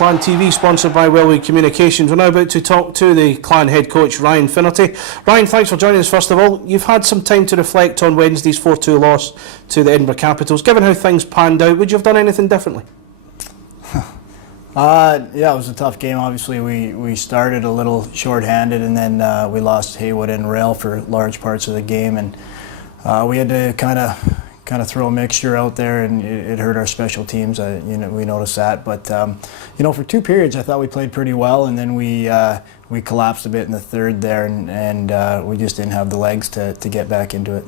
Clan TV, sponsored by Wellwood Communications. We're now about to talk to the Clan head coach, Ryan Finnerty. Ryan, thanks for joining us first of all. You've had some time to reflect on Wednesday's 4-2 loss to the Edinburgh Capitals. Given how things panned out, would you have done anything differently? Yeah, it was a tough game. Obviously, we started a little short-handed, and then we lost Haywood and Rail for large parts of the game, and we had to kind of throw a mixture out there, and it hurt our special teams. We noticed that, but for 2 periods I thought we played pretty well, and then we collapsed a bit in the third there, and we just didn't have the legs to get back into it.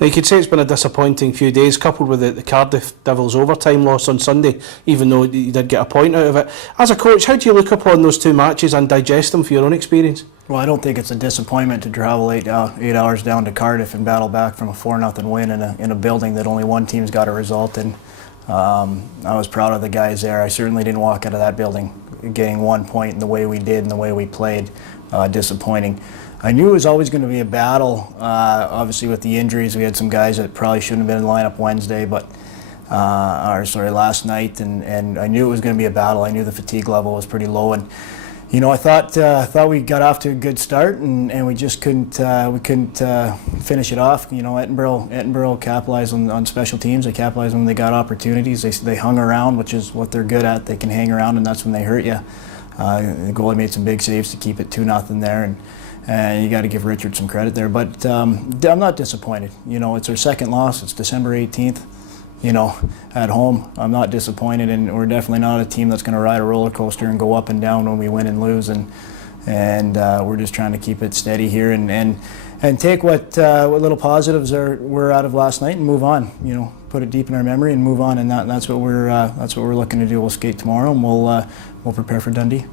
Now, you could say it's been a disappointing few days, coupled with the Cardiff Devils overtime loss on Sunday, even though you did get a point out of it. As a coach, how do you look upon those 2 matches and digest them for your own experience? Well, I don't think it's a disappointment to travel 8 hours down to Cardiff and battle back from a 4-0 win in a building that only one team's got a result in. I was proud of the guys there. I certainly didn't walk out of that building getting 1 point in the way we did and the way we played. Disappointing. I knew it was always going to be a battle. Obviously, with the injuries, we had some guys that probably shouldn't have been in the lineup Wednesday, last night, and I knew it was going to be a battle. I knew the fatigue level was pretty low, and I thought we got off to a good start, and we just couldn't finish it off. Edinburgh capitalized on special teams. They capitalized when they got opportunities. They hung around, which is what they're good at. They can hang around, and that's when they hurt you. The goalie made some big saves to keep it 2-0 there, and you got to give Richard some credit there. But I'm not disappointed. It's our second loss. It's December 18th. At home. I'm not disappointed, and we're definitely not a team that's going to ride a roller coaster and go up and down when we win and lose. And we're just trying to keep it steady here and take what little positives were out of last night and move on. Put it deep in our memory and move on. And that's what we're looking to do. We'll skate tomorrow, and we'll prepare for Dundee.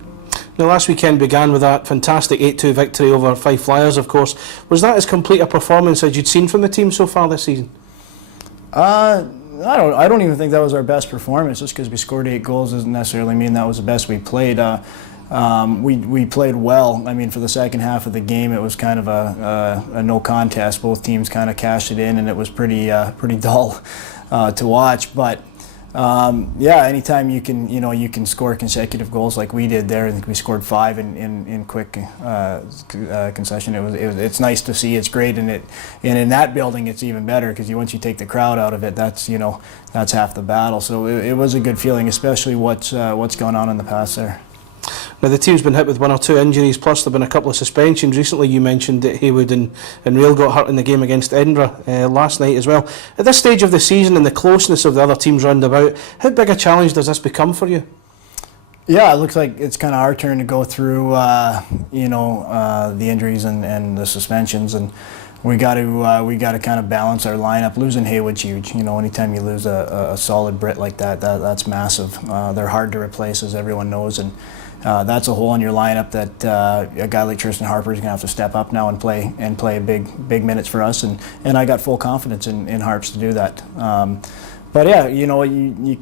Now, last weekend began with that fantastic 8-2 victory over Fife Flyers, of course. Was that as complete a performance as you'd seen from the team so far this season? I don't even think that was our best performance. Just because we scored 8 goals doesn't necessarily mean that was the best we played. We played well. I mean, for the second half of the game, it was kind of a no contest. Both teams kind of cashed it in, and it was pretty dull to watch. But anytime you can score consecutive goals like we did there. I think we scored 5 in quick concession. It's nice to see. It's great, and in that building it's even better, because once you take the crowd out of it, that's half the battle. So it was a good feeling, especially what's gone on in the past there. Now, the team's been hit with 1 or 2 injuries, plus there have been a couple of suspensions. Recently you mentioned that Haywood and Rail got hurt in the game against Edinburgh last night as well. At this stage of the season and the closeness of the other teams round about, how big a challenge does this become for you? Yeah, it looks like it's kind of our turn to go through the injuries and the suspensions, and we got to kind of balance our lineup. Losing Haywood's huge. Anytime you lose a solid Brit like that's massive. They're hard to replace, as everyone knows, and that's a hole in your lineup that a guy like Tristan Harper is going to have to step up now and play big minutes for us. And I got full confidence in Harps to do that. But yeah, you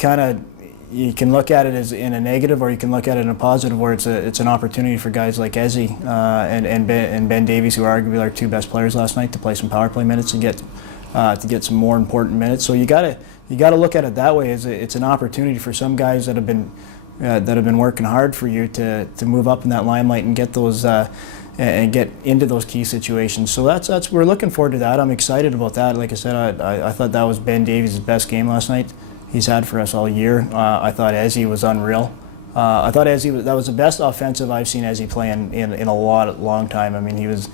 can look at it as in a negative, or you can look at it in a positive, where it's an opportunity for guys like Ezzy and Ben Davies, who are arguably our 2 best players last night, to play some power play minutes and to get some more important minutes. So you gotta look at it that way. It's an opportunity for some guys that have been working hard for you to move up in that limelight and get those and get into those key situations. So that's we're looking forward to that. I'm excited about that. Like I said, I thought that was Ben Davies' best game last night he's had for us all year. I thought Ezzy was unreal. I thought that was the best offensive I've seen Ezzy play in a long time. I mean, he was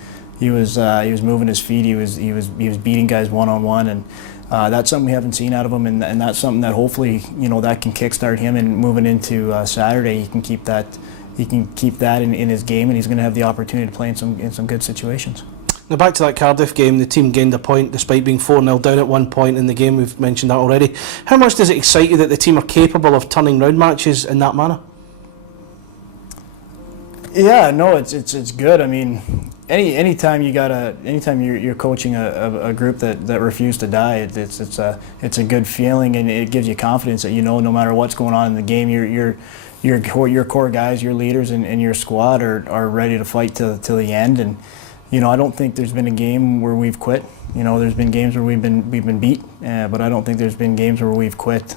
moving his feet. He was beating guys one-on-one, and that's something we haven't seen out of him, and that's something that hopefully that can kickstart him, and moving into Saturday he can keep that in his game, and he's going to have the opportunity to play in some good situations. Now, back to that Cardiff game, the team gained a point despite being 4-0 down at one point in the game. We've mentioned that already. How much does it excite you that the team are capable of turning round matches in that manner? Yeah, no, it's good. I mean, anytime you're coaching a group that refuse to die, it's a good feeling, and it gives you confidence that no matter what's going on in the game, your core guys, your leaders, and your squad are ready to fight till the end. And I don't think there's been a game where we've quit. There's been games where we've been beat, but I don't think there's been games where we've quit.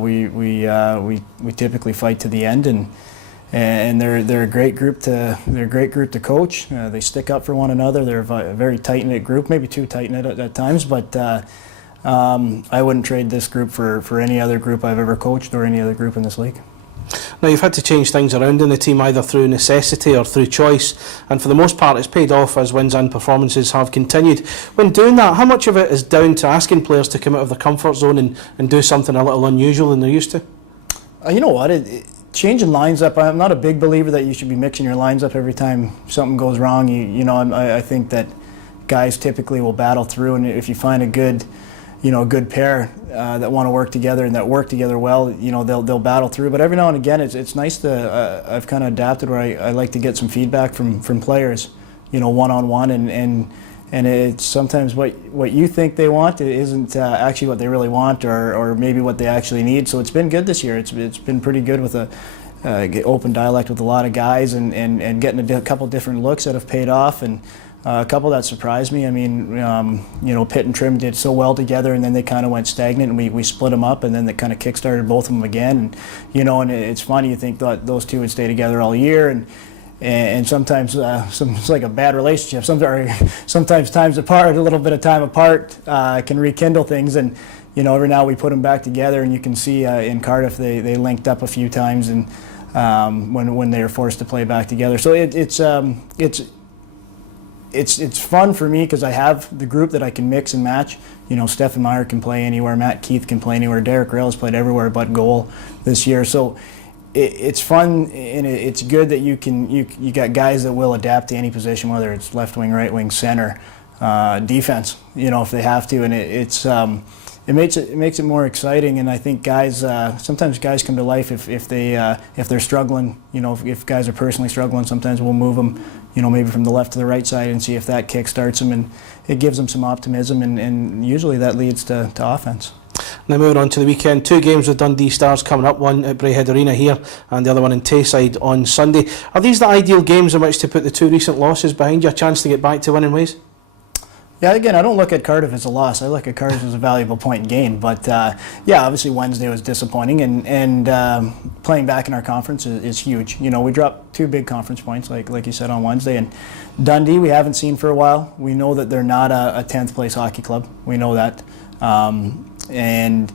We typically fight to the end, and they're a great group to coach. They stick up for one another. They're a very tight knit group, maybe too tight knit at times, but I wouldn't trade this group for any other group I've ever coached or any other group in this league. Now, you've had to change things around in the team either through necessity or through choice, and for the most part it's paid off as wins and performances have continued. When doing that, how much of it is down to asking players to come out of their comfort zone and do something a little unusual than they're used to? You know what, changing lines up, I'm not a big believer that you should be mixing your lines up every time something goes wrong. I think that guys typically will battle through, and if you find a good pair that want to work together and that work together well, they'll battle through. But every now and again, it's nice to. I've kind of adapted where I like to get some feedback from players, one-on-one, and it's sometimes what you think they want isn't actually what they really want, or maybe what they actually need. So it's been good this year. It's been pretty good with a open dialect with a lot of guys, and getting a couple different looks that have paid off, and a couple that surprised me. I mean, Pitt and Trim did so well together, and then they kind of went stagnant, and we split them up, and then that kind of kick-started both of them again. And it's funny, you think that those two would stay together all year, and sometimes it's like a bad relationship. Sometimes times apart, a little bit of time apart can rekindle things, and every now we put them back together, and you can see in Cardiff they linked up a few times, and when they were forced to play back together. So it's fun for me because I have the group that I can mix and match. Stephen Meyer can play anywhere, Matt Keith can play anywhere, Derek Rail has played everywhere but goal this year. So it's fun, and it's good that you got guys that will adapt to any position, whether it's left wing, right wing, center, defense. If they have to, and it makes it more exciting. And I think guys sometimes guys come to life if they're struggling. If guys are personally struggling, sometimes we'll move them, maybe from the left to the right side, and see if that kick starts them, and it gives them some optimism, and usually that leads to offense. Now, moving on to the weekend, 2 games with Dundee Stars coming up, one at Braehead Arena here and the other one in Tayside on Sunday. Are these the ideal games in which to put the 2 recent losses behind you, a chance to get back to winning ways? Yeah, again, I don't look at Cardiff as a loss. I look at Cardiff as a valuable point gain. But obviously Wednesday was disappointing, and playing back in our conference is huge. We dropped 2 big conference points, like you said, on Wednesday. And Dundee, we haven't seen for a while. We know that they're not a 10th place hockey club. We know that. And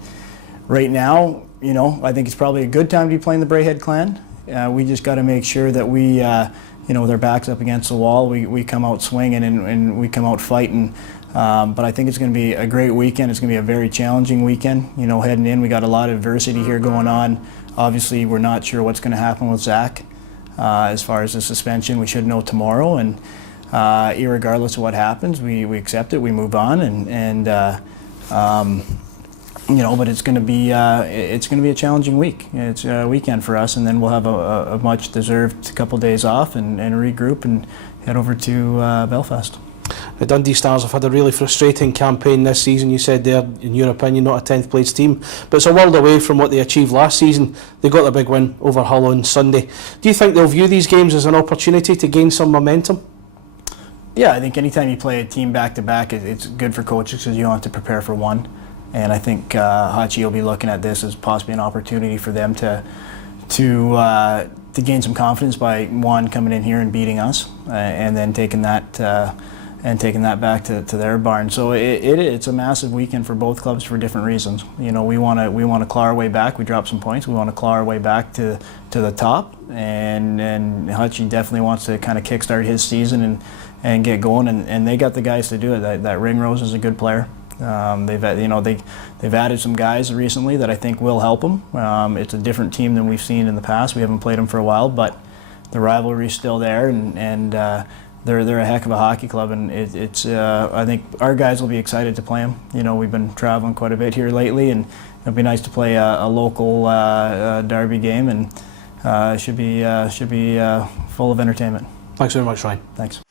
right now, I think it's probably a good time to be playing the Braehead Clan. We just got to make sure that we, with our backs up against the wall, we come out swinging and we come out fighting. But I think it's going to be a great weekend. It's going to be a very challenging weekend. Heading in, we got a lot of adversity here going on. Obviously, we're not sure what's going to happen with Zach as far as the suspension. We should know tomorrow, and irregardless of what happens, we accept it, we move on, but it's going to be a challenging week. It's a weekend for us, and then we'll have a much deserved couple days off and regroup and head over to Belfast. The Dundee Stars have had a really frustrating campaign this season. You said they're, in your opinion, not a 10th place team, but it's a world away from what they achieved last season. They got the big win over Hull on Sunday. Do you think they'll view these games as an opportunity to gain some momentum? Yeah, I think anytime you play a team back-to-back, it's good for coaches because you don't have to prepare for one. And I think Hachi will be looking at this as possibly an opportunity for them to gain some confidence by, one, coming in here and beating us, and then taking that back to their barn. So it's a massive weekend for both clubs for different reasons. We want to claw our way back. We dropped some points. We want to claw our way back to the top, and Hachi definitely wants to kind of kickstart his season and get going. And they got the guys to do it. That Ringrose is a good player. They've added some guys recently that I think will help them. It's a different team than we've seen in the past. We haven't played them for a while, but the rivalry's still there, and they're a heck of a hockey club, and I think our guys will be excited to play them. We've been traveling quite a bit here lately, and it'll be nice to play a local derby game, and should be full of entertainment. Thanks very much, Ryan. Thanks.